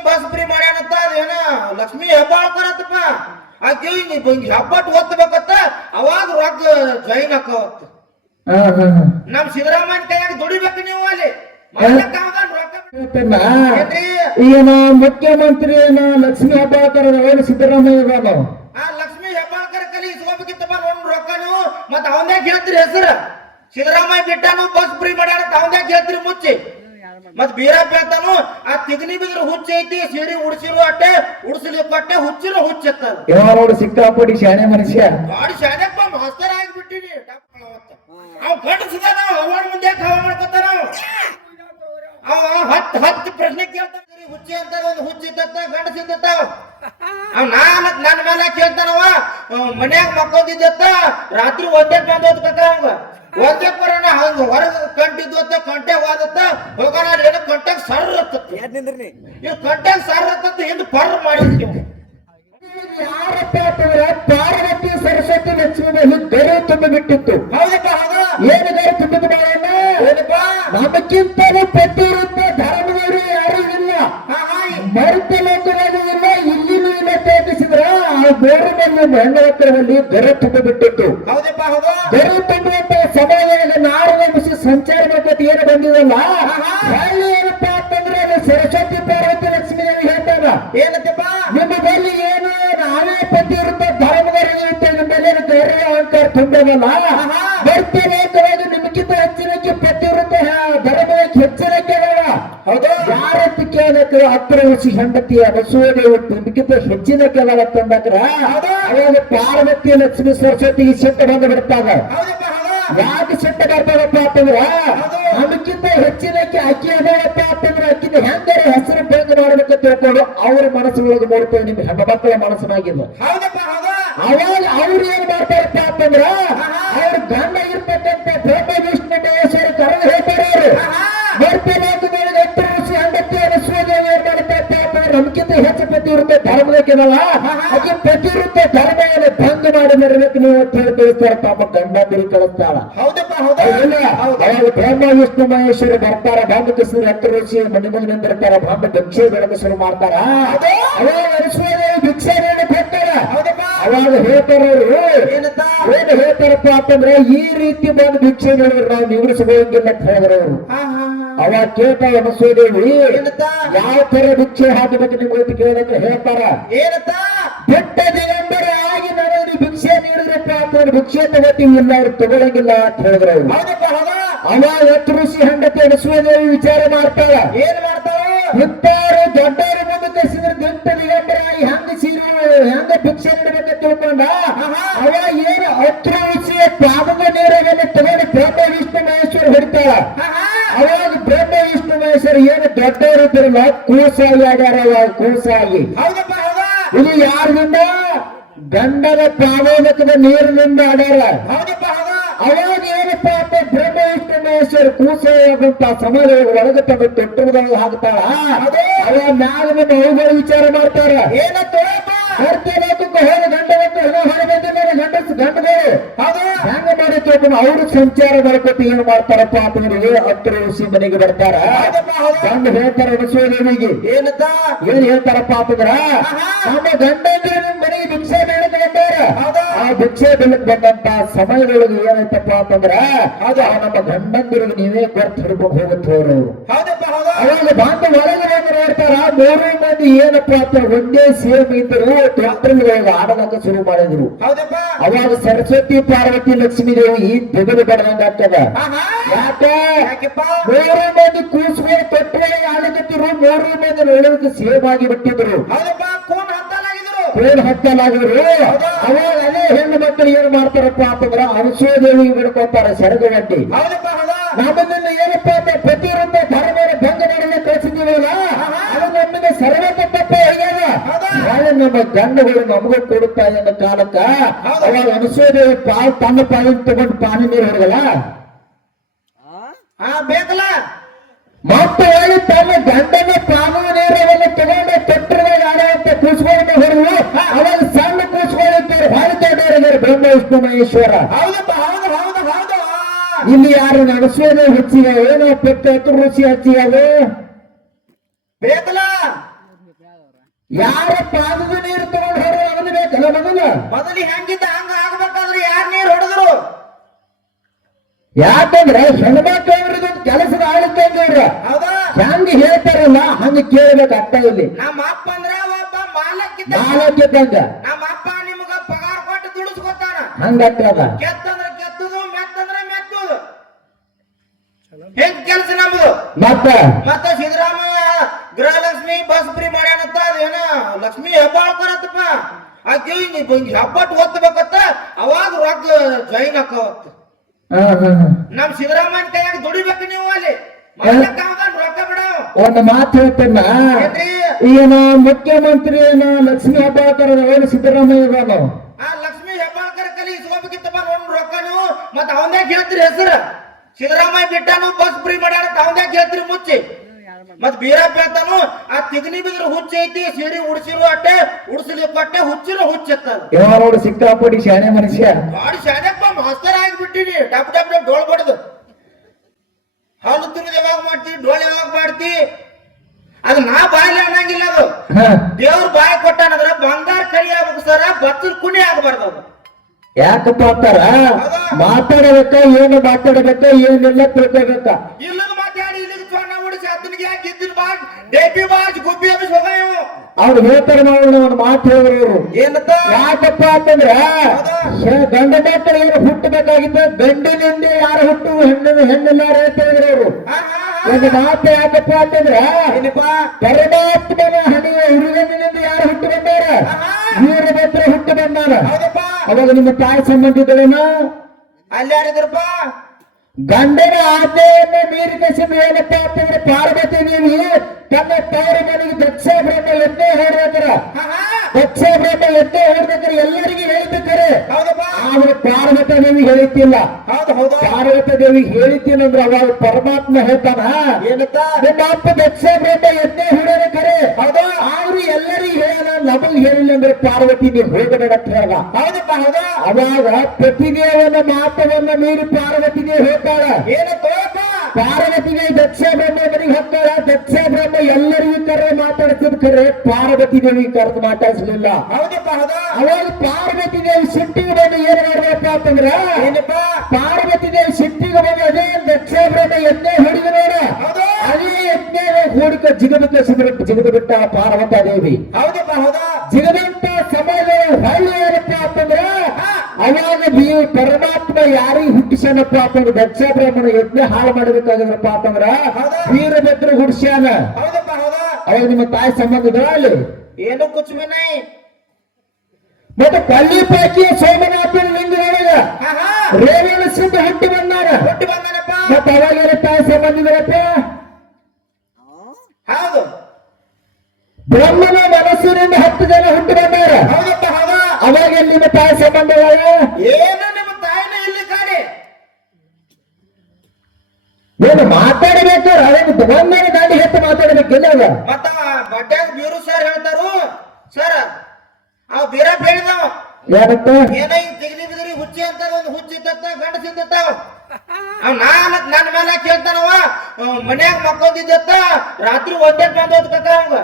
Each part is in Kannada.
ಬಸ್ ಫ್ರೀ ಮಾಡ್ಯಾನಂತ ಅದೇನ ಲಕ್ಷ್ಮಿ ಹೆಬ್ಬಾಳ್ಕರ್ ಅಂತಪ್ಪ ಆಕೆ ಹಿಂಗ ಹಿಂಗ್ ಓದ್ಬೇಕತ್ತ ಅವಾಗ ರೊಕ್ಕ ಜಾಯಿನ್ ಆಕವತ್ತ ಹಾ ಹಾ ಹಾ. ನಮ್ ಸಿದ್ದರಾಮಯ್ಯ ಕೈಯಾಗ ದುಡಿಬೇಕು ನೀವು ಅಲ್ಲಿ. ಏನ ಮುಖ್ಯಮಂತ್ರಿ ಏನ ಲಕ್ಷ್ಮೀ ಹೆಬ್ಬಾಳ್ಕರ್ ಏನು ಸಿದ್ದರಾಮಯ್ಯ ಇದಾವ ಆ ಲಕ್ಷ್ಮಿ ಹೆಬ್ಬಾಳ್ಕರ್ ಕಲಿ ಇಸ್ಕೋಬೇಕಿತ್ತಪ್ಪ ನೋಡ್ ರೊಕ್ಕ ನೀವು. ಮತ್ತ ಅವನ್ಯಾಗ ಕೇಳ್ತೀರಿ ಹೆಸರು? ಸಿದ್ದರಾಮಯ್ಯ ಬಿಟ್ಟಾನು ಬಸ್ ಫ್ರೀ ಮಾಡ್ಯಾರ ಅವನ್ಯಾಗ ಕೇಳ್ತೀರಿ ಮುಚ್ಚಿ. ಮತ್ ಬೀರಪ್ಪ ಹೇಳ್ತಾನು ಆ ತಿಗ್ನಿ ಬಿದ್ರ ಹುಚ್ಚ ಐತಿ ಸೀರೆ ಉಡ್ಸಿರು ಅಟ್ಟೆ ಉಡ್ಸಿಲ್ ಪಟ್ಟೆ ಹುಚ್ಚಿರು ಹುಚ್ಚ ಇವ ನೋಡು ಸಿಕ್ಕಾಪಟ್ಟಿ ಶಾಣೆ ಮನುಷ್ಯ. ಬಾಡಿ ಶಾಣೆಪ್ಪ ಮಾಸ್ತರ್ ಆಗಿಬಿಟ್ಟಿನಿ. ಅವ್ ಕಟ್ಟಿಸಿದ ನಾವು ಮುಂದೆ ಕಾವ ಮಾಡ್ಕೊತಾನ ಅವ? ಹತ್ತು ಹತ್ತು ಪ್ರಶ್ನೆ ಕೇಳ್ತಾನ ಹುಚ್ಚಿ ಅಂತಾರ ಒಂದು ಹುಚ್ಚ ಇದ್ದತ್ತ ಗಂಡಸಿದ್ದತ್ತ ಅವ್? ನಾನ್ ನನ್ನ ಮೇಲೆ ಕೇಳ್ತಾನವ ಮನ್ಯಾಗ ಮಕ್ಕೋದಿದ್ದತ್ತ ರಾತ್ರಿ ಒಂದೇ ಬಂದೋದ್ ಕಕ್ಕ ಅವಂಗ. ಒಂದೇ ಪರನ ಹಂಗ ಹೊರಗ ಕಂಟಿದ್ವತ್ತ ಕಂಟೆ ಹೋದತ್ತ ಹೋಗೋಣ ಏನು ಕಂಟ್ಯಾಗ ಸರ್ ಹತ್ತತ್ತ ಇವ್ ಕಂಟ್ಯಾಗ ಸರ್ ಹಿಂದ್ ಪರ್ ಮಾಡಿರ್ತೀವಿ ಪಾರ್ವತಿ ಸರಸ್ವತಿ ಲಕ್ಷ್ಮಿ ದೊರೆ ತುಂಬಿ ಬಿಟ್ಟಿತ್ತು ಹೌದಪ್ಪ ಏನು ದೊರೆ ತುಂಬಿದ ಬಾಳಣ್ಣ ಏನಪ್ಪ? ನಮಗಿಂತಲೂ ಪತಿವೃತ್ತ ಧರ್ಮದವರು ತೋರಿಸಿದ್ರ ಆ ಬೇರೆ ತುಂಬ ಬಿಟ್ಟಿತ್ತು. ಹೌದಪ್ಪ ಹೌದು. ಗರು ತುಂಬುವಂತ ಸಮಯದಲ್ಲಿ ನಾಡು ನಂಬಿಸಿ ಸಂಚಾರ ಪದ್ಧತಿ ಏನು ಬಂದಿದಲ್ಲ? ಅಲ್ಲಿ ಏನಪ್ಪ ಅಂತಂದ್ರೆ ಅದು ಸರಸ್ವತಿ ಪಾರ್ವತಿ ಲಕ್ಷ್ಮಿ ಅಂತ ಹೇಳ್ತಾರ ಏನತ್ತಪ್ಪ ನಿಮ್ಮ ಬಳಿ ಏನು ನಾವೇ ಇರುತ್ತೆ ಧರ್ಮದಲ್ಲಿ ಇರುತ್ತೆ ನಿಮ್ಮ ಮೇಲೆ ಗೌರವ ಅಹಂಕಾರ ತುಂಬಿದಲ್ಲ? ಹೌದು ಯಾರತ್ತ ಕೇಳಕ್ಕೆ ಹತ್ತಿರ ವರ್ಷ ಹೆಂಡತಿ ಅನಸೂಯದೇವಿ ನಿಮಗಿಂತ ಹೆಚ್ಚಿನ ತಂದಕ್ರ ಅವಾಗ ಪಾರ್ವತಿ ಲಕ್ಷ್ಮೀ ಸರಸ್ವತಿಗೆ ಸಿಟ್ಟು ಬಂದು ಬಿಡ್ತಾಗ. ಯಾಕೆ ಸಿಟ್ಟು ಬರ್ತಾವಪ್ಪ ಅಂತಂದ್ರ ಅದಕ್ಕಿಂತ ಹೆಚ್ಚಿನಕ್ಕೆ ಅಕ್ಕಿ ಅದಾವಪ್ಪ ಅಂತಂದ್ರ ಅಕ್ಕಿನ ಹೆಂಗಾರ ಹೆಸರು ಬೇಗ ಮಾಡ್ಬೇಕು ತಿಳ್ಕೊಂಡು ಅವ್ರ ಮನಸ್ಸುಗಳಿಗೆ ನೋಡ್ತೇವೆ ನಿಮ್ಮ ಹೆಣ್ಮಕ್ಕಳ ಮನಸ್ಸಿನಾಗಿದ್ದು. ಹೌದಪ್ಪ ಹೌದು. ಅವಾಗ ಅವ್ರು ಏನ್ ಮಾಡ್ತಾರಪ್ಪ ಅಂತಂದ್ರ ಅವ್ರ ಗಂಡ ಇರ್ತಕ್ಕಂಥ ಬ್ರಹ್ಮ ವಿಷ್ಣು ಮಹೇಶ್ವರ ಕರೆದು ಹೇಳ್ತಾರೆ ಅವರು. ಮರ್ತಲೋಕದೊಳಗೆ ನಮ್ಗಿಂತ ಹೆಚ್ಚು ಪತಿವೃತ್ತ ಧರ್ಮದಕ್ಕಿದಲ್ಲ ಅದೇ ಪತಿವೃತ್ತ ಧರ್ಮವನ್ನು ಭಂಗ ಮಾಡಿ ಬರಬೇಕು ನೀವು ಅಂತ ಹೇಳಿ ತಿಳಿಸ್ತಾರ ಪಾಪ ಗಂಡ ಬಿಡಿ ಕಳಿಸ್ತಾಳ. ಹೌದಪ್ಪ ಹೌದ. ಹೌದಿಲ್ಲ? ಅವಾಗ ಬ್ರಹ್ಮ ವಿಷ್ಣು ಮಹೇಶ್ವರ ಬರ್ತಾರ ಬಾಂಬ ಕೃಷ್ಣ ಋಷಿ ಮನೆ ಮುಂದೆ ನಿಂತಿರ್ತಾರ ಬಾಂಬ ಭಿಕ್ಷೆ ಬೆಳಗ್ಗೆ ಶುರು ಮಾಡ್ತಾರ. ಅನಿಸುವುದೇನು ಭಿಕ್ಷೆ ಕೊಡ್ತಾರ. ಹೌದಪ್ಪ. ಅವಾಗ ಹೇಳ್ತಾರ ಏನ್ ಹೇಳ್ತಾರಪ್ಪ ಅಂತಂದ್ರೆ ಈ ರೀತಿ ಬಂದು ಭಿಕ್ಷೆ ನಾವು ನಿವರಿಸಬಹುದಿಲ್ಲ ಅಂತ ಹೇಳಿದ್ರು ಅವರು. ಹಾ ಹಾ ಮಸೂದೆ ಯಾವ ತರ ಬಿಚ್ಚೆ ಹಾಕಬೇಕು ನಿಮ್ಗೆ ಅಂತ ಕೇಳಿದ್ರೆ ಹೇಳ್ತಾರ? ಏನಂತ ಬೆಟ್ಟ ದಿಗಂಬರ ಆಗಿ ಭಿಕ್ಷೆ ನೀಡಿದ್ರಪ್ಪ ಅಂತ ಭಿಕ್ಷೆ ತಗೋತೀವಿ ಇಲ್ಲ ಅವ್ರು ತಗೊಳಂಗಿಲ್ಲ ಅಂತ ಹೇಳಿದ್ರು ಅವಾಗ ಎತ್ತು ಋಷಿ ಹೆಂಡತಿ ಅನಸೂದೇವಿ ವಿಚಾರ ಮಾಡ್ತಾಳ. ಏನ್ ಮಾಡ್ತಾರ ಇಂಥವ್ರು ದೊಡ್ಡವರು ಮುಂದೆ ಕಸಿದ್ರೆ ಬೆಟ್ಟ ದಿಗಂಬರಾಗಿ ಹೆಂಗ ಸೀರೆ ಹೆಂಗ ಭಿಕ್ಷೆ ನೀಡಬೇಕಂತ ತಿಳ್ಕೊಂಡ? ಅವ ಏನು ಹತ್ತು ಋಷಿಯ ಪಾದದ ನೇರವನ್ನು ತಗೊಂಡು ಬ್ರಹ್ಮ ವಿಷ್ಣು ಮಹೇಶ್ವರ ಹೊಡಿತಾಳ. ಅವಾಗ ಬ್ರಹ್ಮ ವಿಷ್ಣು ಮಹೇಶ್ವರ ಏನು ದೊಡ್ಡವರು ಇದ್ರಲ್ಲ ಕೂಸಾಗಿ ಆಗ್ಯಾರ ಅವಾಗ ಕೂಸಾಗಿ. ಹೌದಪ್ಪ ಹೌದು? ಇದು ಯಾರಿಂದ ಗಂಡನ ಪ್ರಾವೇದಕದ ನೀರಿನಿಂದ ಆಡ್ಯಾರ ಹೌದಪ್ಪ ಹೌದು? ಅವಾಗ ಏನಪ್ಪ ಅಂತ ಬ್ರಹ್ಮ ವಿಷ್ಣು ಮಹೇಶ್ವರ ಕೂಸಾಗುತ್ತ ಸಮಾಜ ಒಳಗೆ ತಮ್ಮ ತೊಟ್ಟರದೊಳಗೆ ಹಾಕ್ತಾಳ. ಅವಾಗ ಮ್ಯಾಲ ನಿಮ್ಮ ಅವುಗಳು ವಿಚಾರ ಮಾಡ್ತಾರ. ಏನಂತ ಹೇಳಪ್ಪ? ಮೇಲೆ ಗಂಡಸ ಗಂಡಗಳು ಹೆಂಗ ಮಾಡಿ ತಿಳ್ಕೊಂಡು ಅವರು ಸಂಚಾರ ಮಾಡ್ಕೊತ ಏನ್ ಮಾಡ್ತಾರಪ್ಪ ಅಂತಂದ್ರೆ ಹತ್ತಿರ ಋಷಿ ಮನೆಗೆ ಬರ್ತಾರ. ಗಂಡ ಹೇಳ್ತಾರ ಅನಸೂದೇವಿಗೆ ಏನಂತ? ಏನ್ ಹೇಳ್ತಾರಪ್ಪ ಅಂತಂದ್ರ ನಮ್ಮ ಗಂಡ ಮನೆಗೆ ಭಿಕ್ಷೆ ಹೌದಾ? ಆ ಭಿಕ್ಷೆ ಬೆಳಕ್ ಬಂದಂತ ಸಮಯದೊಳಗೆ ಏನಾಯ್ತಪ್ಪ ಅಂತಂದ್ರ ಅದು ಆ ನಮ್ಮ ಗಂಡಂದಿರಿಗೆ ನೀವೇ ಕೊರ್ತು ಹಿಡ್ಕೊಂಡು ಹೋಗುತ್ತವರು. ಅವಾಗ ಬಂದು ಒಳಗೆ ಬಂದು ನೋಡ್ತಾರ ಮೂರು ಮಂದಿ ಏನಪ್ಪ ಅಂತ ಒಂದೇ ಸೇಮ್ ಇದ್ದರು ತೊಟ್ಟಲ್ಗಳಿಗೆ ಆಡಲಕ್ಕ ಶುರು ಮಾಡಿದ್ರು. ಅವಾಗ ಸರಸ್ವತಿ ಪಾರ್ವತಿ ಲಕ್ಷ್ಮೀ ದೇವಿ ಈ ತೆಗೆದು ಬಡದಂಗ ಆಗ್ತದ. ಮೂರು ಮಂದಿ ಕೂಸ್ಕೊಂಡು ತೊಟ್ಟು ಆಡಕತ್ತಿರು ಮೂರು ಮಂದಿ ನೋಡೋದಕ್ಕೆ ಸೇಮ್ ಆಗಿ ಬಿಟ್ಟಿದ್ರು. ಏನ್ ಹತ್ತಲಾಗಿದ್ರು ಅವಾಗ ಅದೇ ಹೆಣ್ಣು ಮಕ್ಕಳು ಏನ್ ಮಾಡ್ತಾರಪ್ಪ ಅಂತಂದ್ರ ಅನಸೂಯದೇವಿ ಬಿಡ್ಕೊತಾರ ಸೆರಗಡ್ಡಿ ಹೌದಪ್ಪ ಹೌದು ನಮ್ಮನ್ನ ಏನಪ್ಪ ಅಂತ ಪ್ರತಿಯೊಂದು ಧರ್ಮದ ಭಂಗ ಮಾಡಲು ಕಳಿಸಿದೀವಲ್ಲ ಅದು ನಮ್ಮಿಂದ ಸರ್ವ ತಪ್ಪಪ್ಪ ಆಗ್ಯಾದ ನಾಳೆ ನಮ್ಮ ಗಂಡುಗಳು ನಮಗೂ ಕೊಡುತ್ತಾ ಎಂದ ಕಾಲಕ್ಕ ಅವಾಗ ಅನಸೂಯದೇವಿ ಪಾಲ್ ತನ್ನ ಪಾಲಿನ ತಗೊಂಡು ಪಾನಿ ನೀರು ಹೊರಗಲ್ಲ ಹಾ ಬೇಕಲ್ಲ ಮತ್ತೆ ಹೇಳಿ ತನ್ನ ಗಂಡನ ಪಾಲು ನೀರವನ್ನು ತಗೊಂಡು ತೊಟ್ಟರದಾಗ ಆಡುವಂತ ಕೂಸ್ಕೊಂಡು ಹೊರಗು ಅವಾಗ ಸಣ್ಣ ಕೂಸ್ಕೊಳ್ಳುತ್ತಾರೆ ಭಾರಿ ದೊಡ್ಡವರಿದ್ದಾರೆ ಬ್ರಹ್ಮ ವಿಷ್ಣು ಮಹೇಶ್ವರ ಇಲ್ಲಿ ಯಾರು ನಡೆಸೋದು ಹೆಚ್ಚಿಗೆ ಏನೋ ಪೆಟ್ಟ ಹತ್ತು ರುಚಿ ಹಚ್ಚಿಗೆ ಅದು? ಬೇಕಲ್ಲ. ಯಾರ ಪಾದದ ನೀರು ತಗೊಂಡು ಹೊರ ಅದನ್ನ ಬೇಕಲ್ಲ ಮೊದಲು? ಮೊದಲು ಹೆಂಗಿದ್ದ ಹಂಗ ಆಗ್ಬೇಕಾದ್ರೆ ಯಾರ್ ನೀರು ಹೊಡೆದ್ರು? ಯಾಕಂದ್ರೆ ಹೆಣ್ಮಕ್ಳು ಅವ್ರದ್ದು ಕೆಲಸದ ಆಳುತ್ತೆ ಇವ್ರು. ಹೌದಾ? ಹೆಂಗ್ ಹೇಳ್ತಾರಲ್ಲ ಹಂಗ ಕೇಳ್ಬೇಕು ಅರ್ಥ ಇಲ್ಲಿ. ನಮ್ಮ ಅಪ್ಪ ಅಂದ್ರ ಮಾಲಕ್ಕಿದ್ದ ನಾಲ್ಕಿದ್ದಂಗ ನಮ್ಮ ಅಪ್ಪ ನಿಮ್ಗ ಪಗಾರ ಕೊಟ್ಟು ದುಡಿಸ್ಕೊತಾನ. ಹಂಗತ್ತದ ಕೆತ್ತಂದ್ರ ಕೆತ್ತದು ಮೆತ್ತಂದ್ರ ಮೆತ್ತದು. ಹೆಂಗ್ ಕೆಲಸ ನಮ್ದು? ಮತ್ತ? ಮತ್ತ ಸಿದ್ದರಾಮಯ್ಯ ಗೃಹಲಕ್ಷ್ಮಿ ಬಸ್ ಫ್ರೀ ಮಾಡ್ಯಾನಂತ ಅದೇನ ಲಕ್ಷ್ಮಿ ಹೆಬ್ಬಾಳ್ಕರ್ ಅಂತಪ್ಪ ಬಂಗಿ ಹೆಬ್ಬಟ್ಟು ಒತ್ತಬೇಕತ್ತ ಅವಾಗ ರೊಕ್ಕ ಜಾಯಿನ್ ಹಾಕವತ್ತ. ನಮ್ ಸಿದ್ದರಾಮಯ್ಯ ಕೈಯಾಗ ದುಡಿಬೇಕು ನೀವು ಅಲ್ಲಿ. ಮಲ್ಲ ರೊಕ್ಕ ಬಿಡವ ಒಂದು ಮಾತು ಹೇಳ್ತೇನ. ಈಗ ಏನು ಮುಖ್ಯಮಂತ್ರಿ ಏನ ಲಕ್ಷ್ಮಿ ಹೆಬ್ಬಾಳ್ಕರ್ ಏನು ಸಿದ್ದರಾಮಯ್ಯ ನಾವು ಆ ಲಕ್ಷ್ಮಿ ಹೆಬ್ಬಾಳ್ಕರ್ ಕಲಿ ಇಸ್ಕೋಬೇಕಿತ್ತಪ್ಪ ನೋಡ್ ರೊಕ್ಕ ನೀವು ಮತ್ತ ಅವನ್ದೇ ಕೇಳ್ತೀರಿ ಹೆಸರು? ಸಿದ್ದರಾಮಯ್ಯ ಬಿಟ್ಟಾನು ಬಸ್ ಫ್ರೀ ಮಾಡ್ಯಾರ ಅವನ್ದೇ ಕೇಳ್ತೀರಿ ಮುಚ್ಚಿ. ಮತ್ ಬೀರಪ್ಪ ಹೇಳ್ತಾನು ಆ ತಿಗನಿ ಬಿದ್ರ ಹುಚ್ಚ ಐತಿ ಸೀರೆ ಉಡ್ಸಿರು ಅಟ್ಟೆ ಉಡ್ಸಲಿ ಪಟ್ಟೆ ಹುಚ್ಚಿರೋ ಹುಚ್ಚೆತ್ತದ ಯಾರು ಸಿಕ್ಕಾಪಡಿ ಶಾಣೆ ಮನುಷ್ಯ? ಗಾಡಿ ಶಾನೆಪ್ಪ ಮಾಸ್ತರ್ ಆಗಿಬಿಟ್ಟಿನಿ. ಡಬ್ ಡಬ್ ಡಬ್ ಡೋಳ್ ಬಡ್ದು ಹಾಲು ತುಂಬಿದ ಯಾವಾಗ ಮಾಡ್ತಿ? ಡೋಲ್ ಯಾವಾಗ ಮಾಡ್ತಿ? ಅದು ನಾ ಬಾಯಲ್ಲಿ ಅನ್ನಂಗಿಲ್ಲ ಅದು. ದೇವ್ರ ಬಾಯಿ ಕೊಟ್ಟಾನಂದ್ರ ಬಂಗಾರ ಕರಿ ಆಗ್ಬೇಕು ಸರ ಬತ್ತದ ಕುಣಿ ಆಗ್ಬಾರ್ದು ಅದು. ಯಾಕಪ್ಪ ಅಂತಾರ? ಮಾತಾಡಬೇಕ ಏನು ಮಾತಾಡಬೇಕ ಏನೆಲ್ಲ ತಿಳ್ಕೋಬೇಕ ಇಲ್ಲದ ಮಾತಾಡಿ ಇಲ್ಲಿಗೆ ಚೋಣ ಉಡಿಸಿ ಅದನ್ಗೆ ಯಾಕೆ ಇದ್ದಿನ ಬಾಜ್ ಡೇಪಿ ಬಾಜ್ ಗುಬ್ಬಿ ಅಭಿಸ್ ಹೋಗ ಅವ್ರು ಹೇಳ್ತಾರ ನೋಡಿ ಒಂದು ಮಾತು ಹೇಳಿದ್ರು ಇವರು. ಯಾಕಪ್ಪ ಅಂತಂದ್ರ ಗಂಡ ಮಕ್ಕಳು ಏನು ಹುಟ್ಟಬೇಕಾಗಿತ್ತು. ಗಂಡಿನಿಂದ ಯಾರು ಹುಟ್ಟು ಹೆಣ್ಣಿನ ಹೆಣ್ಣಿನ ಹೇಳ್ತಿದ್ರು ಹೇಳಿದ್ರು ಇವರು. ಒಂದು ಮಾತು ಯಾಕಪ್ಪ ಅಂತಂದ್ರ ಪರಮಾತ್ಮನ ಹಣಿಯ ಹುಡುಗನಿಂದ ಯಾರು ಹುಟ್ಟು ಬಂದಾರ ವೀರಭದ್ರ ಹುಟ್ಟು ಬಂದಾರ ಅವಾಗ ನಿಮ್ಮ ತಾಯಿ ಸಂಬಂಧಿಗಳೇನು ಅಲ್ಲಿ ಯಾರಿದ್ರಪ್ಪ? ಗಂಡನ ಆಜ್ಞೆಯನ್ನು ಮೀರಿ ಕಸಿದು ಏನಪ್ಪ ಅಂತಂದ್ರೆ ಪಾರ್ವತಿ ನೀವು ತನ್ನ ತವರ ಮನೆಗೆ ದಕ್ಷ ಬ್ರಹ್ಮ ಎಣ್ಣೆ ಹೊಡ್ಬೇಕಾರ? ಹಾ, ಹಾ. ದಕ್ಷ ಬ್ರಹ್ಮ ಎಣ್ಣೆ ಹೊಡ್ಬೇಕಾರೆ? ಎಲ್ಲರಿಗೂ ಹೇಳ್ಬೇಕಾರೆ. ಹೌದಪ್ಪ. ಆದ್ರೆ ಪಾರ್ವತ ದೇವಿ ಹೇಳಿತಿಲ್ಲ. ಹೌದು ಹೌದು. ಪಾರ್ವತಿ ದೇವಿ ಹೇಳಿದ್ದೀನಿ ಅಂದ್ರೆ ಅವಾಗ ಪರಮಾತ್ಮ ಹೇಳ್ತಾನ ಏನತ್ತ ನಿಮ್ಮ ಅಪ್ಪ ದಕ್ಷ ಬ್ರಹ್ಮ ಎಣ್ಣೆ ಹೊಡೆದ ಕರೆ ಹೌದಾ. ಆದ್ರೂ ಎಲ್ಲರಿಗೂ ಹೇಳ ನಮಗ್ ಹೇಳಿಲ್ಲ ಅಂದ್ರೆ ಪಾರ್ವತಿ ನೀವು ಹೋಗಬೇಡ ಅಂತ ಹೇಳ ಹೌದಪ್ಪ ಹೌದಾ. ಅವಾಗ ಪ್ರತಿದೇವನ ಮಾತವನ್ನ ಮೀರಿ ಪಾರ್ವತಿಗೆ ಹೇಳ್ತಾಳ. ಏನಪ್ಪ ಪಾರ್ವತಿಗೆ ದಕ್ಷ ಬ್ರಹ್ಮ ಮನೆಗೆ ಹೋಗ್ತಾಳ. ದಕ್ಷ ಬ್ರಹ್ಮ ಎಲ್ಲರಿಗೂ ಕರೆ ಕರೆ ಪಾರ್ವತಿ ದೇವಿ ಕರೆದು ಮಾತಾಡಿಸ್ಲಿಲ್ಲ. ಹೌದಪ್ಪ ಹೌದಾ ಅವಾಗ ಪಾರ್ವತಿ ದೇವಿ ಸಿಟ್ಟಿಗೆ ಬಂದು ಏನ್ ಮಾಡ್ಬೇಕಪ್ಪ ಅಂತಂದ್ರ ಏನಪ್ಪ? ಪಾರ್ವತಿ ದೇವಿ ಸಿಟ್ಟಿಗೆ ಬಂದು ಅದೇ ದಕ್ಷ ಬ್ರಹ್ಮ ಎಣ್ಣೆ ಹೊಡಿದ ನೋಡ. ಅದೇ ಎತ್ತೆ ಹೂಡಿಕ ಜಿಗದಕ್ಕೆ ಸಿಗರ ಜಿಗದ ಬಿಟ್ಟ ಪಾರ್ವತ ದೇವಿ. ಹೌದಪ್ಪ ಹೌದಾ ಜಿಗದಂತ ಸಮಯದಲ್ಲಿ ಹಳ್ಳಿ ಏನಪ್ಪ ಅಂತಂದ್ರ ಅವಾಗ ನೀವು ಪರಮಾತ್ಮ ಯಾರಿಗೆ ಹುಟ್ಟಿಸ್ಯಾನಪ್ಪ ಅಂತಂದ್ರೆ ದಕ್ಷ ಬ್ರಾಹ್ಮಣ ಯಜ್ಞ ಹಾಳು ಮಾಡಬೇಕಾಗಿದ್ರಪ್ಪ ಅಂತಂದ್ರ ವೀರಭದ್ರ ಹುಡ್ಸ್ಯಾನ. ಅವಾಗ ನಿಮ್ಮ ತಾಯಿ ಸಂಬಂಧದ ಅಲ್ಲಿ? ಏನು ಕುಚ್ ಬಿ ನೈ ಮತ್ತೆ ಪಲ್ಲಿ ಪೈಕಿ ಸೋಮನಾಥನ ಹಾ ರೇವಣ ಸಿದ್ಧ ಹುಟ್ಟಿ ಬಂದಾರ. ಹುಟ್ಟಿ ಬಂದನಪ್ಪ. ಮತ್ತೆ ಅವಾಗ ತಾಯಿ ಸಂಬಂಧಿದ್ರಪ್ಪ ಹೌದು ಬ್ರಹ್ಮನ ಮನಸ್ಸಿನಿಂದ ಹತ್ತು ಜನ ಹುಟ್ಟಿ ಬಂದಾರ ಹೌದಪ್ಪ ಹೌದಾ ಅವಾಗ ನಿಮ್ಮ ತಾಯಿ ಸಂಬಂಧಗಳ ಏನು ನಿಮ್ಮ ತಾಯಿನ ಇಲ್ಲಿ ಕಾಡಿ ಏನು ಮಾತಾಡಬೇಕಾದ್ರೆ ಅದನ್ನು ಒಂದನೇ ದಾಡಿ ಹೆಚ್ಚು ಅದ ಮತ್ತ ಬಟ್ಯಾಗ ಬೀರು ಸರ್ ಹೇಳ್ತಾರು. ಸರ್ ಅವ್ ಬೀರ ಹೇಳಿದವ ಏನಂತ ಏನ ಹಿಂಗ್ ತಿಗಲಿ ಬಿದ್ರಿ ಹುಚ್ಚಿ ಅಂತ ಒಂದು ಹುಚ್ಚಿ ಇದ್ದತ್ತ ಗಂಡ ಇದ್ದತ್ತ. ಅವ್ ನಾನ್ ನನ್ನ ಮೇಲೆ ಕೇಳ್ತಾನವ. ಮನ್ಯಾಗ ಮಕ್ಕೊಂದಿದ್ದತ್ತ. ರಾತ್ರಿ ಒಂದೇ ಬಂದೋದ್ ಕಕ್ಕ ಅವಂಗ.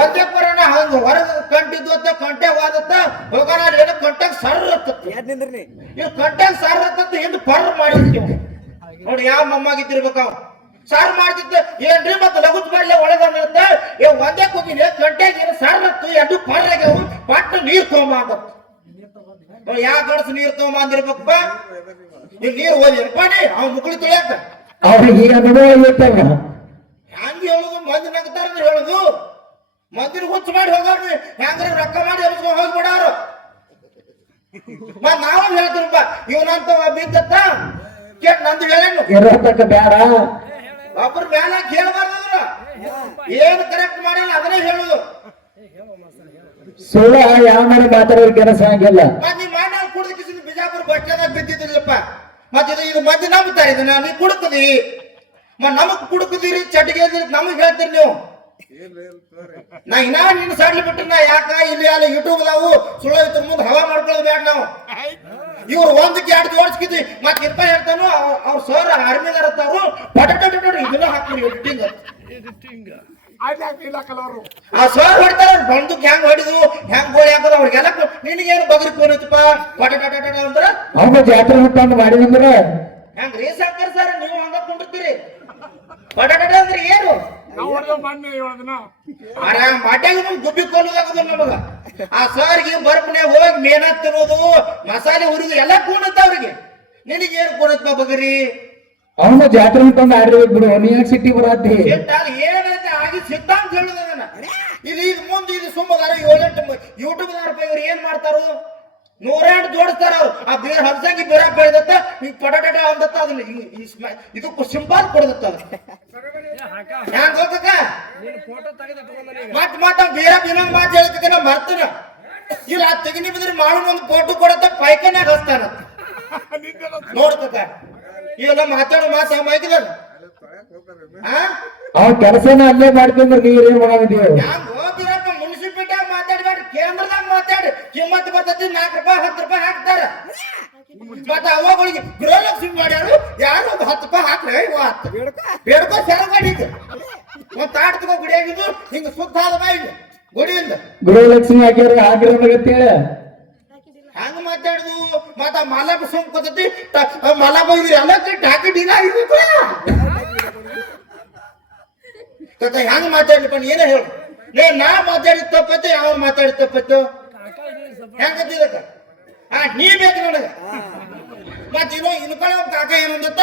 ಒಂದೇ ಬರೋಣ ಹಂಗ ಹೊರಗ ಕಂಟಿದ್ವತ್ತ ಕಂಟೆ ಹೋದತ್ತ. ಹೋಗೋಣ ಏನು ಕಂಟ್ಯಾಗ ಸರ್ ಹತ್ತತ್ತ ಇವ್ ಕಂಟ್ಯಾಗ ಸರ್ ಹತ್ತತ್ತ ಹಿಂದ್ ಪರ್ ಮಾಡಿರ್ತೀವಿ. ನೋಡಿ ಯಾವ ಮೊಮ್ಮಾಗಿದ್ದಿರ್ಬೇಕ ಅವ. ಸಾರ್ ಮಾಡ್ತಿದ್ದ. ಏನ್ರಿ ಮತ್ತೆ ಲಗುತ್ ಮಾಡ್ಲೆ ಒಳಗ ಏ ಒಂದೇ ಕೂತಿನಿ. ಗಂಟೆಗೆ ಏನು ಸಾರ್ ಹತ್ತು ಎರಡು ಪರ್ ಪಟ್ಟ ನೀರು ತೊಗೊಂಬ ಯಾವ ಯಾ ನೀರು ತಗೊಂಬ ಅಂದಿರ್ಬೇಕಪ್ಪ ನೀವ್ ನೀರ್ ಓದಿರಪ್ಪ ನೀ. ಅವ್ ಮುಕ್ಳಿ ತೊಳ್ಯಾಕ. ಅವ್ರಿಗೆ ಅನುಭವ ಇರ್ತಾವ ಹ್ಯಾಂಗ ಹೇಳುದು? ಮಂದಿ ನಗ್ತಾರ ಹೇಳುದು. ಮಂದಿನ ಹುಚ್ಚ ಮಾಡಿ ಹೋಗೋರು ಹೆಂಗ್ರ ರೊಕ್ಕ ಮಾಡಿ ಹೋಗ್ಬಿಡಾರ ಹೋಗ್ಬಿಡಾರು. ಮತ್ ನಾವ್ ಹೇಳ್ತೀರಪ್ಪ ಇವನಂತ ಬಿದ್ದತ್ತ? ಕೇಟ್ ನಂದು ಹೇಳೇನು? ಇರೋತಕ್ಕ ಬೇಡ ಒಬ್ರ ಮ್ಯಾಲ ಕೇಳಬಾರ್ದ್ರ ಏನ್ ಕರೆಕ್ಟ್ ಮಾಡಿಲ್ಲ ಅದನ್ನೇ ಹೇಳುದು. ಸುಳ್ಳ ಯಾವನಾರ ಮಾತಾಡೋ ಕೆಲಸ ಆಗಿಲ್ಲ. ನೀವು ನೀ ಮಾಡಿ ಕುಡ್ದಕ್ಕೆ ಬಿಜಾಪುರ ಬಸ್ ಸ್ಟ್ಯಾಂಡ್ ಬಿದ್ದಿದ್ದಿಲ್ಲಪ್ಪ. ಮತ್ತೆ ಇದು ಇದು ಮಂದಿ ನಂಬ್ತಾರೆ ಇದನ್ನ ನೀ ಕುಡುಕದಿ. ಮತ್ ನಮಗ್ ಕುಡುಕದಿರಿ ಚಟಿಗೆ ನಮಗ್ ಹೇಳ್ತೀರಿ ನೀವು. ನಾ ಇನ್ನ ನಿನ್ನ ಸಾಡ್ಲಿ ಬಿಟ್ರೆ ನಾ ಯಾಕ ಇಲ್ಲಿ ಅಲ್ಲಿ ಯೂಟ್ಯೂಬ್ ನಾವು ಸುಳ್ಳು ಇತ್ತು ಮುಂದೆ ಹವಾ ಮಾಡ್ಕೊಳ್ಳೋದು ಬೇಡ ನಾವು. ಇವ್ರು ಒಂದಕ್ಕೆ ಎರಡು ಜೋಡಿಸ್ಕಿದ್ವಿ. ಮತ್ತೆ ಇರ್ಪ ಹೇಳ್ತಾನು ಅವ್ರ ಸರ್ ಆರ್ಮಿದಾರ ಹಾಕ್ರಿ ಎಡಿಟಿಂಗ್ ಆ ಸರ್ ಹೊಡ್ತಾರ ಬಂದು ಹ್ಯಾಂಗ್ ಹೊಡಿದು ಹೆಂಗ್ ಗೋಳಿ ಹಾಕದ ಅವ್ರಿಗೆಲ್ಲ ನಿನಗೇನು ಬಗ್ರಿ ಫೋನ್ ಐತಪ್ಪ ಪಟ ಟಟ ಟಟ ಅಂದ್ರ ಅವ್ನ ಜಾತ್ರೆ ಹುಟ್ಟಂದು ಮಾಡಿದಂದ್ರ ಹೆಂಗ್ ರೀ ಸಾಕರ್ ಸರ್ ನೀವು ಹಂಗ ಕುಂಡಿರ್ತೀರಿ? ಪಟ ಟಟ ಅಂದ್ರೆ ಏನು? ಆರಾಮ್ ಮಾಡ್ಯಾಗ ನಮ್ಗೆ ಗುಬ್ಬಿ ಕೊಲ್ಲೋದಾಗದು ನಮಗ. ಆ ಸರ್ಗೆ ಬರ್ಪನೆ ಹೋಗಿ ಮೇನಾ ತಿನ್ನೋದು ಮಸಾಲೆ ಹುರಿದು ಎಲ್ಲ ಕೂಣತ್ತ ಅವ್ರಿಗೆ. ನಿನಗೇನು ಕೂಣತ್ತ ಬಗರಿ? ಅವನ ಜಾತ್ರೆ ತಂದು ಆಡಿರ್ಬೇಕು ಬಿಡು ನೀ ಯಾಕೆ ಸಿಟ್ಟಿ ಬರತ್ತಿ. ಏನೈತೆ ಆಗಿ ಸಿದ್ಧಾಂತ ಹೇಳುದ ಇದು ಇದು ಮುಂದೆ ಇದು ಸುಮ್ಮದಾರ ಏಳೆಂಟು ಯೂಟ್ಯೂಬ್ ದಾರಪ್ಪ ಇವ್ರು ಏನ್ ಮಾಡ್ತಾರು? ನೂರೆಂಟು ಜೋಡಿಸ್ತಾರ ಅವ್ರು. ಆ ಬೇರೆ ಹಬ್ಸಂಗಿ ಬೇರೆ ಬೆಳೆದತ್ತ ನೀವು ಪಟಾಟ ಅಂದತ್ತ ಅದನ್ನ ಇದು ಸಿಂಬಲ್ ಕೊಡದತ್ತ ಅದು. ಹ್ಯಾಂಗ ಹೋಗಕ್ಕ ಮತ್ ಮತ್ತ ಬೇರೆ ಇನ್ನೊಂದು ಮಾತು ಹೇಳ್ತಿದ್ದೆ ನಾ ಮರ್ತನ. ಇಲ್ಲ ಆ ತೆಗಿನಿ ಬಿದ್ರೆ ಮಾಡು ಒಂದು ಫೋಟೋ ಕೊಡತ್ತ ಪೈಕನ್ಯಾಗ ಹಸ್ತಾನ ನೋಡ್ತಕ್ಕ. ಇವೆಲ್ಲ ಮಾತಾಡೋ ಮಾತ ಮೈಕಿದ ಆ? ಕೆಲಸನ ಅಲ್ಲೇ ಮಾಡ್ಕೊಂಡ್ರೆ ನೀರ್ ಏನ್ ಮಾಡೋದಿದ್ದೀವಿ ಹ್ಯಾಂಗ ಹೋಗಿರಪ್ಪ ಮುನ್ಸಿಪಾಲ್ಟಿಯಾಗ ಮಾತಾಡ್ಬೇಡ್ರಿ ಕೇಂದ್ರದಾಗ ಮಾತಾಡಿ ಕಿಮ್ಮತ್ ಬರ್ತೈತಿ ನಾಲ್ಕು ರೂಪಾಯಿ ಹತ್ತು ರೂಪಾಯಿ ಹಾಕ್ತಾರ. ಮತ್ತ ಅವಾಗಳಿಗೆ ಗೃಹಲಕ್ಷ್ಮಿ ಮಾಡ್ಯಾರು ಯಾರು ಒಂದು ಹತ್ತು ರೂಪಾಯಿ ಹಾಕ್ರಿ ಇವ ಹತ್ತು. ಬೇಡ್ಕೋ ಸೆರಗಡಿದು ಒಂದ್ ತಾಟ್ ತಗೋ ಗುಡಿಯಾಗಿದ್ದು ಹಿಂಗ ಸುತ್ತ ಆದ ಬಾಯಿಗೆ ಗುಡಿಯಿಂದ. ಗೃಹಲಕ್ಷ್ಮಿ ಹಾಕ್ಯಾರ ಹಾಕಿರೋ ಮಾತಾಡುದು ಮತ್ತ ಮಲಬ ಸುಮ್ ಕೂತೈತಿ ಮಲಬ ಇದ್ರಿ ಎಲ್ಲ ಕಟ್ಟಿ ಹಾಕಿ ಡೀಲ ಕಕ್ಕ ಹೆಂಗ ಮಾತಾಡ್ಲಿಪ್ಪ ನೀ ಏನೇ ಹೇಳು ಏ ನಾ ಮಾತಾಡಿದ ತಪ್ಪತ್ತೆ ಯಾವ ಮಾತಾಡಿದ ತಪ್ಪತ್ತು ಹೆಂಗತ್ತಿದಕ್ಕ ಆ ನೀ ಬೇಕು ನನಗ ಮತ್ ಇನ್ನೂ ಇನ್ಕೊಳ್ಳೋ ಕಾಕ ಏನಂದತ್ತ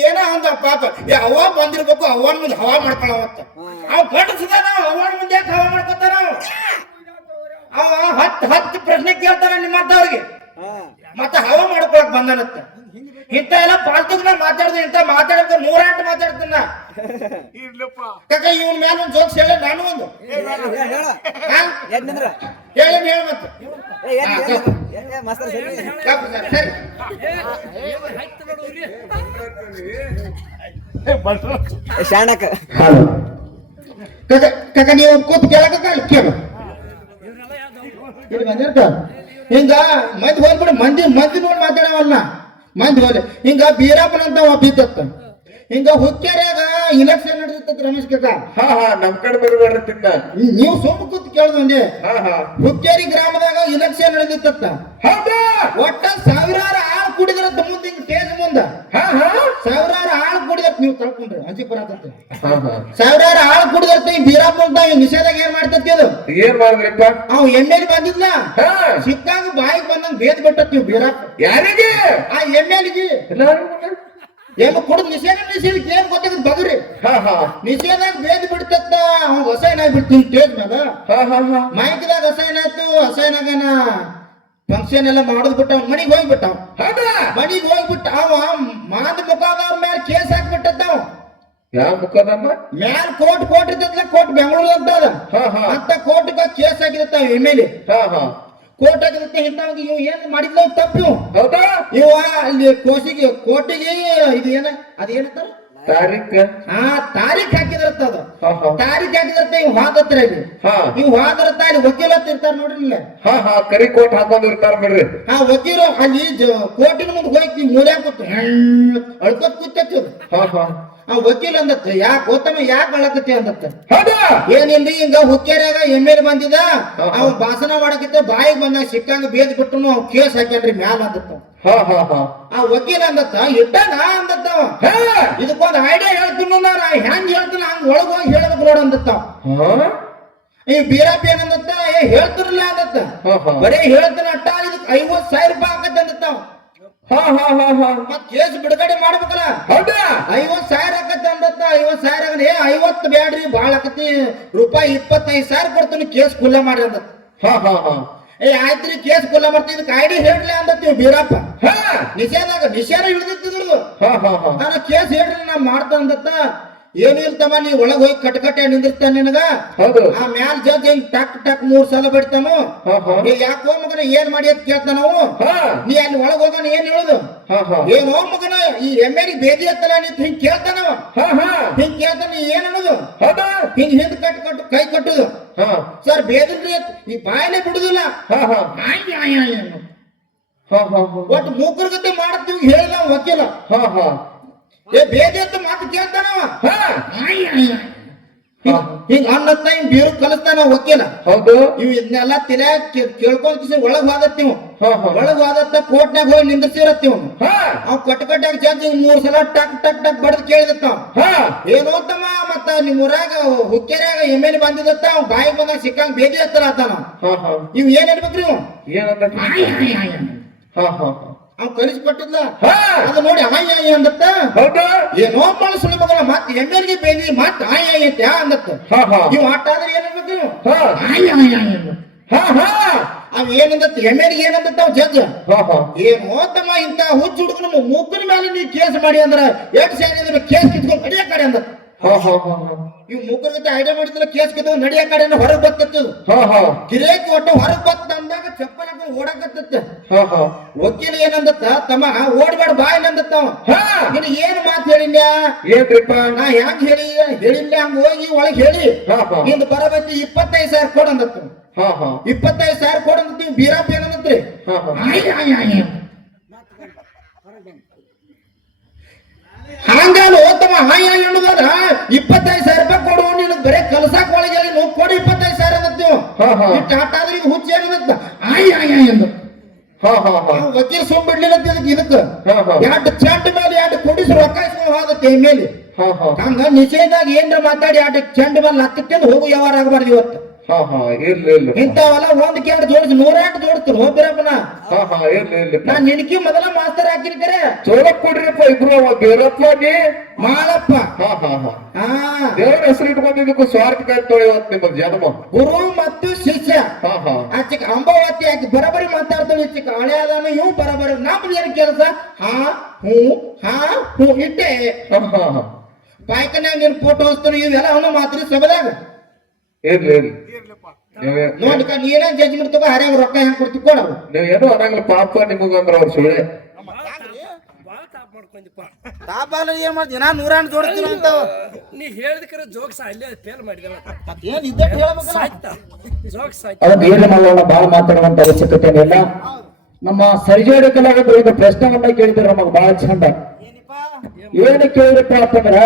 ಏನೋ ಒಂದ ಪಾಪ ಅವ್ವ ಬಂದಿರ್ಬೇಕು ಅವನ್ ಮುಂದೆ ಹವಾ ಮಾಡ್ಕೊಳವತ್ತ ಅವ್ ಗಂಡಸದ ನಾವು ಅವನ ಮುಂದೆ ಯಾಕೆ ಹವಾ ಮಾಡ್ಕೊತಾನ ಅವ ಹತ್ತು ಹತ್ತು ಪ್ರಶ್ನೆ ಕೇಳ್ತಾನ ನಿಮ್ಮ ಅವ್ರಿಗೆ ಮತ್ತ ಹವಾ ಮಾಡ್ಕೊಳಕ್ ಬಂದನತ್ತ. ಇಂತ ಎಲ್ಲ ಪಾಲ್ತುಗ್ ನಾ ಮಾತಾಡ್ದೆ ಇಂತ ಮಾತಾಡಕ ನೂರಾಂಟು ಮಾತಾಡ್ತಾನ ಕಾಕ ಇವನ್ ಮ್ಯಾಲ ಒಂದ್ ಜೋಕ್ಸ್ ಹೇಳ ನಾನು ಒಂದು? ಹೇಳೇನ್ ಹೇಳ. ಮತ್ತೆ. ಕಾಕ ಸರ್, ಸರಿ. ಶಾಣಕ. ಕಾಕ ನೀವು ಕೂತ್ ಕೇಳಕ ಕೇಳ. ಇಲ್ಲಿ ಬಂದಿರ್ತ ಹಿಂಗ ಮಂದಿ ಹೋದ್ಬಿಡ ಮಂದಿ ಮಂದಿ ನೋಡಿ ಮಾತಾಡವಲ್ಲ. ಮಂದಿ ಹೋದೆ. ಹಿಂಗ ಬೀರಪ್ಪನ ಅಂತ ಒಬ್ಬ ಇದ್ದತ್ತ. ಹಿಂಗ ಹುಕ್ಕೇರಿಯಾಗ ಇಲೆಕ್ಷನ್ ನಡೆದಿತ್ತ ರಮೇಶ್ ಕಾಕ. ಹಾ ಹಾ ನಮ್ ಕಡೆ ಬರ್ಬೇಡ್ರಿ ತಿನ್ನ ನೀವು ಸುಮ್ ಕೂತ್ ಹಾ ಹಾ. ಹುಕ್ಕೇರಿ ಗ್ರಾಮದಾಗ ಇಲೆಕ್ಷನ್ ನಡೆದಿತ್ತ ಹೌದಾ? ಒಟ್ಟ ಸಾವಿರಾರು ಆಳು ಕುಡಿದ್ರತ್ತ ಮುಂದೆ ಟೇಜ್ ಸ್ಟೇಜ್ ಮುಂದ? ಹಾ ಹಾ. ಸಾವಿರಾರು ಆಳ್ ಕುಡಿದತ್ ನೀವು ತಳ್ಕೊಂಡ್ರಿ ಅಂಜಿ ಬರತ್ತ ಹಾ ಹಾ. ಸಾವಿರಾರು ಆಳು ಕುಡಿದತ್ತ ಈ ಈ ನಿಷೇಧಾಗ ಏನ್ ಮಾಡ್ತತಿ ಅದು? ಏನ್ ಮಾಡಿದ್ರಿಪ್ಪ ಅವ್ ಎಮ್ಮೆಲ್ ಬಂದಿದ್ಲ? ಹಾ. ಸಿಕ್ಕಾಗ ಬಾಯಿಗೆ ಬಂದಂಗ ಬೇದ್ ಬಿಟ್ಟತ್ ನೀವು ಬೀರಾಪ್ ಯಾರಿಗೆ? ಆ ಎಂ ಗೆ ಎಲ್ಲಾರಿಗೂ? ಏನು ಕುಡಿದ್ ನಿಷೇಧ ನಿಷೇಧಕ್ಕೆ ಏನ್ ಗೊತ್ತಾಗದ್ ಬಗ್ರಿ ಹಾ ಹಾ. ನಿಷೇಧಾಗ ಬೇದ್ ಬಿಡ್ತತ್ತ ಅವ್ನ್ ಹೊಸ ಏನಾಗ್ಬಿಡ್ತೀನಿ ಸ್ಟೇಜ್ ಮ್ಯಾಗ. ಹಾ ಹಾ ಹಾ. ಹೊಸ ಏನಾಗನ ಫಂಕ್ಷನ್ ಎಲ್ಲ ಮಾಡೋದ್ ಬಿಟ್ಟ ಮನಿಗ್ ಹೋಗ್ಬಿಟ್ಟ ಮನಿಗ್ ಹೋಗ್ಬಿಟ್ಟ ಅವ ಮಾದ ಮುಖದ ಮ್ಯಾಲ ಕೇಸ್ ಹಾಕ್ಬಿಟ್ಟದ ಯಾವ ಮುಖದಮ್ಮ ಮ್ಯಾಲ ಕೋರ್ಟ್ ಕೋರ್ಟ್ ಇದ್ದತ್ಲ ಕೋರ್ಟ್ ಬೆಂಗಳೂರು ಅಂತ ಅದ. ಹಾ ಹಾ. ಅಂತ ಕೋರ್ಟ್ಗ ಕೇಸ್ ಹಾಕಿದತ್ತ ಎಂ ಎಲ್ ಎ ಹಾ ಹಾ. ಕೋರ್ಟ್ ಹಾಕಿದತ್ತ ಇಂಥವ್ಗೆ ಇವ್ ಏನ್ ಮಾಡಿದ್ಲ ತಪ್ಪು. ಹೌದಾ? ಇವ ಅಲ್ಲಿ ಕೋಸಿಗೆ ಕೋರ್ಟಿಗೆ ಇದು ಏನ ಅದೇನಂತಾರ? ತಾರೀಖ್? ಆ ತಾರೀಖ್ ಹಾಕಿದ್ರತ್ತ ತಾರೀಖ್ ಹಾಕಿದ್ರತ್ತ ಇವ್ ಹಾದತ್ರ ಹಾ. ಇವ್ ಹಾದ್ರತ್ತ ಅಲ್ಲಿ ವಕೀಲತ್ ಇರ್ತಾರ ನೋಡ್ರಿ ಇಲ್ಲ ಹಾ ಹಾ ಕರಿ ಕೋಟ್ ಹಾಕೊಂಡ್ ಇರ್ತಾರ ಬಿಡ್ರಿ. ಆ ವಕೀಲ ಅಲ್ಲಿ ಕೋರ್ಟಿನ ಮುಂದೆ ಹೋಗಿ ಮೂಲ್ಯಾಗ ಕೂತು ಅಳ್ಕೊತ್ ಕೂತೈತಿ ಹಾ ಹಾ. ಆ ವಕೀಲ ಅಂದತ್ತ. ಯಾಕೆ? ಗೊತ್ತಮ್ಮ ಯಾಕೆ ಬಳಕತ್ತೆ ಅಂದತ್ತ? ಏನಿಲ್ರಿ ಹಿಂಗ ಹುಕ್ಕೇರಿಯಾಗ ಎಂ ಎಲ್ ಬಂದಿದ. ಅವ್ ಭಾಷಣ ಮಾಡಕತ್ತೆ ಬಾಯಿಗೆ ಬಂದಾಗ ಸಿಕ್ಕಂಗ ಬೇದ್ ಬಿಟ್ಟು ಅವ್ ಕೇಸ್ ಹಾಕ್ಯಾನ್ರಿ ಮ್ಯಾಲ ಅಂದತ್ತ. ಆ ವಕೀಲ ಅಂದತ್ತ ಇಟ್ಟಾನ ಅಂದತ್ತ ಇದಕ್ಕೊಂದ್ ಐಡಿಯಾ ಹೇಳ್ತೀನಿ ನಾನು ಹೆಂಗ್ ಹೇಳ್ತೀನಿ ಹಂಗ ಒಳಗ್ ಹೋಗಿ ಹೇಳ್ಬೇಕು ನೋಡ ಅಂದತ್ತ ಈ ಬೀರಪ್ಪ ಏನಂದತ್ತ? ಏ ಹೇಳ್ತಿರಲ್ಲ ಅಂದತ್ತ. ಬರೀ ಹೇಳ್ತಾನ ಅಟ್ಟ ಇದಕ್ ಐವತ್ ಸಾವಿರ ರೂಪಾಯಿ. ಹಾ ಹಾ ಹಾ ಹಾ. ಮತ್ ಕೇಸ್ ಬಿಡುಗಡೆ ಮಾಡ್ಬೇಕಲ್ಲ? ಹೌದಾ? ಐವತ್ ಸಾವಿರ ಆಕತ್ತೆ ಅಂದತ್ತ ಐವತ್ ಸಾವಿರ. ಏ ಐವತ್ ಬ್ಯಾಡ್ರಿ ಬಾಳ ಆಕತಿ. ರೂಪಾಯಿ ಇಪ್ಪತ್ತೈದು ಸಾವಿರ ಕೊಡ್ತೀನಿ ಕೇಸ್ ಖುಲ್ಲ ಮಾಡಿ ಅಂದತ್ತ. ಹಾ ಹಾ ಹಾ. ಏ ಆಯ್ತ್ರಿ ಕೇಸ್ ಖುಲ್ಲ ಮಾಡ್ತೀವಿ ಇದಕ್ಕೆ ಐಡಿ ಹೇಳ್ರಿ ಅಂದತ್ತೀವಿ ಬೀರಪ್ಪ. ಹಾ. ನಿಷೇಧಾಗ ನಿಷೇಧ ಹಿಡಿದಿತ್ತಿದ್ರದು ಹಾ ಹಾ ಹಾ. ನಾನು ಕೇಸ್ ಹೇಳ್ರಿ ನಾ ಮಾಡ್ತ ಅಂದತ್ತ. ಏನು ಇರ್ತಮ್ಮ ನೀ ಒಳಗ್ ಹೋಗಿ ಕಟ್ಕಟ್ಟೆ ನಿಂದಿರ್ತಾನ ನಿನಗ? ಹೌದು. ಆ ಮ್ಯಾಲ್ ಜಗ್ ಹಿಂಗ್ ಟಕ್ ಟಕ್ ಮೂರ್ ಸಲ ಬಿಡ್ತಾನು. ಏ ಯಾಕೋ ಮಗನ ಏನ್ ಮಾಡಿ ಅಂತ ಕೇಳ್ತಾನ ನಾವು? ಹಾ. ನೀ ಅಲ್ಲಿ ಒಳಗ್ ಹೋಗೋಣ ಏನ್ ಹೇಳುದು? ಏನೋ ಮಗನ ಈ ಎಂ ಎಲ್ ಬೇದಿ ಹತ್ತಲ್ಲ ನೀ ಹಿಂಗ್ ಕೇಳ್ತಾನವ ಹಿಂಗ್ ಕೇಳ್ತಾನ ನೀ ಏನ್ ಅನ್ನೋದು? ಹೌದಾ. ಹಿಂಗ್ ಹಿಂದ್ ಕಟ್ ಕಟ್ಟು ಕೈ ಕಟ್ಟುದು. ಹಾ. ಸರ್ ಬೇದಿಲ್ರಿ ಈ ಬಾಯಲ್ಲೇ ಬಿಡುದಿಲ್ಲ. ಒಟ್ಟು ಮೂಕರ್ಗತೆ ಮಾಡ್ತೀವಿ ಹೇಳಿದ ವಕೀಲ ಹಾ ಹಾ. ಏ ಬೇದಿ ಅಂತ ಮಾತು ಕೇಳ್ತಾನವ. ಹಿಂಗ ಅನ್ನತ್ತ ಹಿಂಗ್ ಬೀರು ಕಲಿಸ್ತಾನ ವಕೀಲ. ಹೌದು. ಇವ್ ಇದನ್ನೆಲ್ಲ ತಲೆ ಕೇಳ್ಕೊಂಡ್ ಕಿಸಿ ಒಳಗ್ ಹೋದತ್ ನೀವು ಒಳಗ್ ಹೋದತ್ತ ಕೋರ್ಟ್ನಾಗ ಹೋಗಿ ನಿಂದಿಸಿರತ್ ನೀವು ಹಾ. ಅವ್ ಕಟ್ ಕಟ್ಟಾಗ ಜಡ್ಜ್ ಮೂರ್ ಸಲ ಟಕ್ ಟಕ್ ಟಕ್ ಬಡದ್ ಕೇಳಿದತ್ತ ಏನೋ ತಮ್ಮ ಮತ್ತ ನಿಮ್ ಊರಾಗ ಹುಕ್ಕೇರಿಯಾಗ ಎಂ ಎಲ್ ಬಂದಿದತ್ತ ಅವ್ ಬಾಯಿ ಬಂದಾಗ ಸಿಕ್ಕಂಗ್ ಬೇಜಿ ಹತ್ತಾನ ಆತಾನ ಇವ್ ಏನ್ ಹೇಳ್ಬೇಕ್ರಿ ಇವ್? ಏನಂತ ಹಾ ಹಾ ಅವ್ ಕಲಿಸಿ ಕೊಟ್ಟಿದ್ಲ ಹಾ. ಅದು ನೋಡಿ ಹಾಯ್ ಹಾಯ್ ಅಂದತ್ತ? ಏನೋ ಮನಸ್ಸು ಮಗನ ಮತ್ ಎಂ ಎಲ್ಗೆ ಬೇದಿ ಮತ್ ಹಾಯ್ ಹಾಯ್ ಅಂತ ಅಂದತ್ತ. ಹಾ ಹಾ. ಇವ್ ಆಟ ಆದ್ರೆ ಏನ್ ಹೇಳ್ಬೇಕು ಇವ್? ಹಾ. ಹಾಯ್ ಹಾಯ್ ಹಾ ಹಾ. ಅವ್ ಏನಂದತ್ತ ಎಮ್ಮೆರಿಗೆ ಏನಂದತ್ತ ಅವ್ ಜಡ್ಜ್? ಏನೋ ತಮ್ಮ ಇಂತ ಹುಚ್ಚ ಹುಡುಗನ ಮೂಕನ ಮೇಲೆ ನೀ ಕೇಸ್ ಮಾಡಿ ಅಂದ್ರ ಎಷ್ಟು ಸೇರಿ ಕೇಸ್ ಕಿತ್ಕೊಂಡು ನಡಿಯ ಕಡೆ ಅಂದ. ಹಾ ಹಾ ಹಾ. ಇವ್ ಮೂಕರ ಜೊತೆ ಐಡಿಯಾ ಮಾಡಿದ್ರೆ ಕೇಸ್ ಕಿತ್ಕೊಂಡು ನಡಿಯ ಕಡೆ ಹೊರಗೆ ಬರ್ತತ್ತು ಹಾ ಹಾ. ಗಿರೇಕಿ ಒಟ್ಟು ಹೊರಗೆ ಬತ್ತ ಅಂದಾಗ ಚಪ್ಪಲ್ ಹಾಕೊಂಡು ಹಾ ವಕೀಲ ಏನಂದತ್ತ? ತಮ್ಮ ಓಡ್ಬೇಡ ಬಾ ಏನಂದತ್ತ ಅವ. ಹಾ. ನಿನ್ ಏನ್ ಮಾತು ಹೇಳಿಲ್ಲ ಏನ್ರಿಪ್ಪ? ನಾ ಯಾಕೆ ಹೇಳಿ ಹೇಳಿಲ್ಲ ಹಂಗ ಹೋಗಿ ಒಳಗ್ ಹೇಳಿ. ನಿಂದ ಬರಬೇಕು ಇಪ್ಪತ್ತೈದು ಸಾವಿರ ಕೊಡ ಅಂದತ್ತ ಹಾ ಹಾ. ಇಪ್ಪತ್ತೈದು ಸಾವಿರ ಕೊಡ ಅಂದ್ ನೀವು ಬೀರಪ್ಪ ಏನಂದತ್ರಿ? ಹಾ ಹಾ. ಆಯ್ ಆಯ್ ಆಯ್ ಆಯ್. ಹಂಗಲ್ಲ ಹಾಯ್ ಅನ್ನೋದಲ್ಲ ಇಪ್ಪತ್ತೈದು ಸಾವಿರ ರೂಪಾಯಿ ಕೊಡು. ನಿನಗೆ ಬರೇ ಕಲ್ಸಾಕ್ ಒಳಗೆ ಕೊಡು ಇಪ್ಪತ್ತೈದು ಸಾವಿರ ಅಂದತ್ತೀವಿ ಹಾ, ಹಾ. ಹುಚ್ಚಿ ಹುಚ್ಚ ಆಯ್ ಆಯ್ ಆಯ್ ಅಂದ ವಕೀಲ ಸುಮ್ ಬಿಡ್ಲಿಲ್ಲ ಇದಕ್ಕೆ ಇದಕ್ಕೆ? ಹಾ ಹಾ. ಎರಡು ಚೆಂಡ್ ಮೇಲೆ ಎರಡು ಕುಡಿಸಿ ರೊಕ್ಕ ಹೋದತ್ತೆ ಮೇಲೆ. ಹಂಗ ನಿಷೇಧಾಗ ಏನ್ರ ಮಾತಾಡಿ ಎರಡು ಚಂಡ್ ಮೇಲೆ ಹತ್ತಕ್ಕೆ ಹೋಗು ವ್ಯವಹಾರ ಆಗಬಾರ್ದು ಇವತ್ತು. ಹಾ ಹಾ ಇರ್ಲಿ ಇರ್ಲಿ ಇಂಥವೆಲ್ಲ ಒಂದ್ ಕೆಂಡ್ ಜೋಡಿಸಿ ನೂರಾಟ್ ಜೋಡಿಸ್ತಾರ ಹೋಗ್ಬಿರಪ್ಪನ ಹಾ ಹಾ ಇರ್ಲಿ ಇರ್ಲಿ ನಾ ನಿನಕಿ ಮೊದಲ ಮಾಸ್ತರ್ ಹಾಕಿನ ಕರೆ. ಚೋಲ ಕೊಡ್ರಿಪ್ಪ ಇಬ್ರು ನೀ? ಮಾಳಪ್ಪ ಹಾ ಹಾ ಹಾ. ದೇವ್ರ ಹೆಸರು ಇಟ್ಕೊಂಡಿದ್ದಕ್ಕೂ ಸ್ವಾರ್ಥ ಇವತ್ತು ನಿಮ್ಮ ಜನ್ಮ. ಗುರು ಮತ್ತು ಶಿಷ್ಯ. ಹಾ ಹಾ. ಆಚಿಕ ಅಂಬಾವತಿ ಆಕಿ ಬರಬರಿ ಮಾತಾಡ್ತಾಳೆ ಚಿಕ್ಕ ಹಳೆ ಅದಾನ ಇವ್ ಬರಬರಿ. ನಮ್ದು ಏನ್ ಕೆಲಸ? ಹಾ ಹೂ ಹಾ ಹೂ ಇಟ್ಟೆ. ಹಾ ಹಾ ಹಾ. ಪಾಯ್ಕನ್ಯಾಗ ನೀನ್ ಫೋಟೋ ಹೊಸ್ತಾನೆ ಇವೆಲ್ಲ ಅವನು ಮಾತ್ರಿ ಸಭದಾಗ. ಇರ್ಲಿ ಇರ್ಲಿ. ನೋಡ್ಕ ನೀನೇ ಜಜ್ಮೆಂಟ್ ತಗೋ ಹರ್ಯಾಗ ರೊಕ್ಕ ಹೆಂಗ್ ಕೊಡ್ತಿ ಕೊಡ ನೀವ್ ಏನೋ ಅನ್ನಂಗಿಲ್ಲ ಪಾಪ ನಿಮಗಂದ್ರ ಅವ್ರ ಸುಳ್ಳೆ. ತಾಪಾಲ ಏನ್ ಮಾಡ್ತೀನಿ ನಾ ನೂರಾಂಟ್ ಜೋಡಿಸ್ತೀನಿ ಅಂತ. ನೀ ಹೇಳಿದಕ್ರೆ ಜೋಕ್ಸ್ ಅಲ್ಲೇ ಫೇಲ್ ಮಾಡಿದಲ್ಲ ಏನ್ ಇದ್ದೇ ಹೇಳ್ಬೇಕಲ್ಲ ಸಾಯ್ತಾ? ಜೋಕ್ಸ್ ಏನು ಮಾತಾಡುವಂತ ಅವಶ್ಯಕತೆ ಇಲ್ಲ ನಮ್ಮ ಸರಿಜೋಡಿ ಕಲಾವಿದರು ಒಂದು ಪ್ರಶ್ನೆವನ್ನ ಕೇಳಿದ್ರು ನಮಗ್ ಬಹಳ ಚಂದ. ಏನು ಕೇಳಿದ್ರಪ್ಪ ಅಂತಂದ್ರ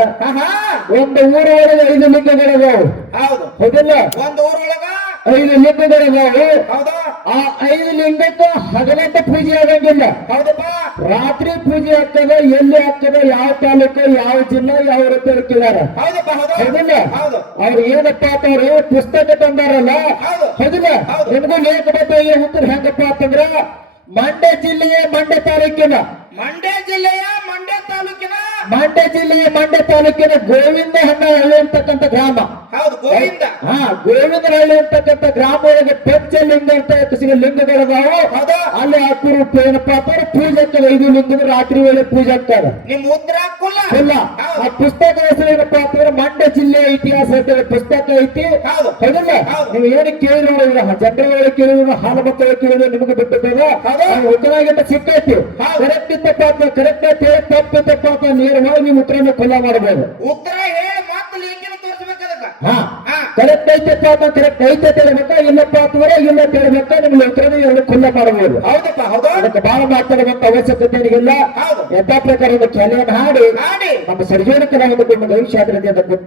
ಒಂದು ಊರೊಳಗೆ ಐದು ಲಿಂಗಗಳಿವೆ ಹೌದು. ಹೌದಿಲ್ಲ? ಒಂದು ಊರೊಳಗ ಐದು ಲಿಂಗಗಳಿದಾವು ಹೌದಾ? ಆ ಐದು ಲಿಂಗಕ್ಕ ಹಗಲತ್ತ ಪೂಜೆ ಆಗಂಗಿಲ್ಲ ಹೌದಪ್ಪ. ರಾತ್ರಿ ಪೂಜೆ ಆಗ್ತದೆ ಎಲ್ಲಿ ಆಗ್ತದೆ ಯಾವ ತಾಲೂಕು ಯಾವ ಜಿಲ್ಲಾ ಯಾವ ರೀತಿ ಹೌದು ಹೌದಿಲ್ಲ? ಹೌದು. ಅವ್ರು ಏನಪ್ಪ ಅಂತವ್ರು ಪುಸ್ತಕ ತಂದಾರಲ್ಲ? ಹೌದು. ಹೌದಿಲ್ಲ? ಹೌದು. ನಿಮಗೂ ಲೇಖ ಬಗ್ಗೆ ಉತ್ತರ ಹೆಂಗಪ್ಪ ಅಂತಂದ್ರ ಮಂಡ್ಯ ಜಿಲ್ಲೆಯ ಮಂಡ್ಯ ತಾಲೂಕಿನ ಮಂಡ್ಯ ಜಿಲ್ಲೆಯ ಮಂಡ್ಯ ತಾಲೂಕಿನ ಮಂಡ್ಯ ಜಿಲ್ಲೆಯ ಮಂಡ್ಯ ತಾಲೂಕಿನ ಗೋವಿಂದ ಹಳ್ಳಿ ಅಂತಕ್ಕಂಥ ಗ್ರಾಮ. ಹೌದು ಗೋವಿಂದ. ಹಾ ಗೋವಿಂದಹಳ್ಳಿ ಅಂತಕ್ಕಂಥ ಗ್ರಾಮ ಒಳಗೆ ಪಂಚಲಿಂಗ ಅಂತ ಸಿಗ ಲಿಂಗಗಳು? ಅಲ್ಲಿ ಹಾಕಿರು ಏನಪ್ಪಾ ಪೂಜೆ ಆಗ್ತದೆ ಐದು ಲಿಂಗದ ರಾತ್ರಿ ವೇಳೆ ಪೂಜೆ ಆಗ್ತಾರೆ ನಿಮ್ ಇಲ್ಲ ಆ ಪುಸ್ತಕ ಹೆಸರು ಏನಪ್ಪಾ ಅಂತಂದ್ರೆ ಮಂಡ್ಯ ಜಿಲ್ಲೆಯ ಇತಿಹಾಸ ಅಂತ ಹೇಳಿ ಪುಸ್ತಕ ಐತಿ. ಹೌದು. ಹೌದಿಲ್ಲ? ಹೌದು. ನೀವು ಏನು ಕೇಳಿರೋದಿಲ್ಲ ಜನಗಳಿಗೆ ಕೇಳಿದ್ರು ಹಾಲು ಮಕ್ಕಳು ಕೇಳಿದ್ರು ನಿಮಗೆ ಬಿಟ್ಟಿದ್ದೇವೆ ಉತ್ತರ ಸಿಕ್ಕೈತಿ. ಕರೆಕ್ಟ್ ಅಂತ ಕರೆಕ್ಟ್ ಅಂತ ಹೇಳಿ ತಪ್ಪಿತ್ತಪ್ಪ ಮಾಡಿ ನೀವು ಉತ್ತರನ ಕೊಲ್ಲ ಮಾಡಬಹುದು. ಉತ್ತರ ಹೇಳಿ ಮತ್ತೆ. ಕರೆಕ್ಟ್ ಐತಪ್ಪ ಅಂತ ಕರೆಕ್ಟ್ ಐತೆ ಅಂತ ಹೇಳ್ಬೇಕಾ ಇಲ್ಲಪ್ಪ ಅಂತಂದ್ರೆ ಇಲ್ಲ ಅಂತ ಹೇಳ್ಬೇಕಾ ನಿಮ್ಗೆ ಉತ್ತರನ ಎರಡು ಕೊಲ್ಲ ಮಾಡಬಹುದು. ಹೌದಪ್ಪ ಹೌದು. ಅದಕ್ಕೆ ಬಹಳ ಮಾತಾಡಬೇಕು ಅವಶ್ಯಕತೆ ಇಲ್ಲ ಹೌದು. ಯಥಾ ಪ್ರಕಾರ ಒಂದು ಕೆಲೆಯನ್ನು ಹಾಡಿ ನಮ್ಮ ಸರ್ಜೋನಿಕರ ಒಂದು ಭವಿಷ್ಯ